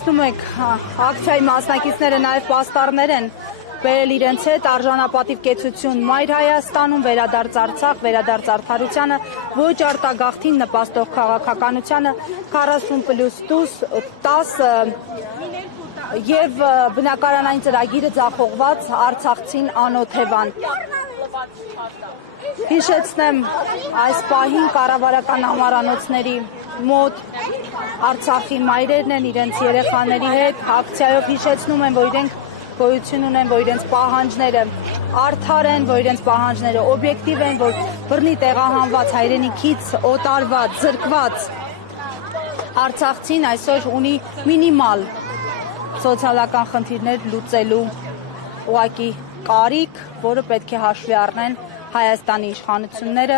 Եք ակցիայի մասնակիցները նաև պաստառներ են բերել իրենց հետ արժանապատիվ կեցություն Մայր Հայաստանում, վերադարձ Արցախ, վերադարձ արդարությանը, ոչ արտագաղթին նպաստող քաղաքականությանը 40+10 եւ բնակարանային ծրագիրը ձախողված Արցախցին անօթևան։ Հիշեցնեմ այս պահին կառավարական համարանոցների մոտ Արցախի մայրերն են իրենց երեխաների հետ ակցիայով հիշեցնում են, որ իրենք գոյություն ունեն, որ իրենց պահանջները արդար են, որ իրենց պահանջները օբյեկտիվ են, որ բռնի տեղահանված, հայրենիքից օտարված, զրկված Արցախցին այսօր ունի մինիմալ սոցիալական խնդիրներ լուծելու ուղղակի կարիք, որը պետք է հաշվի առնեն Հայաստանի իշխանությունները,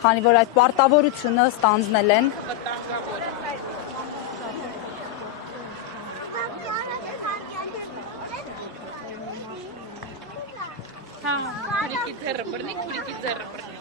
քանի որ այդ պարտավորությունը ստանձնել են։ Հա, քուրիկի ձեռը բռնի, քուրիկի ձեռը բռնի։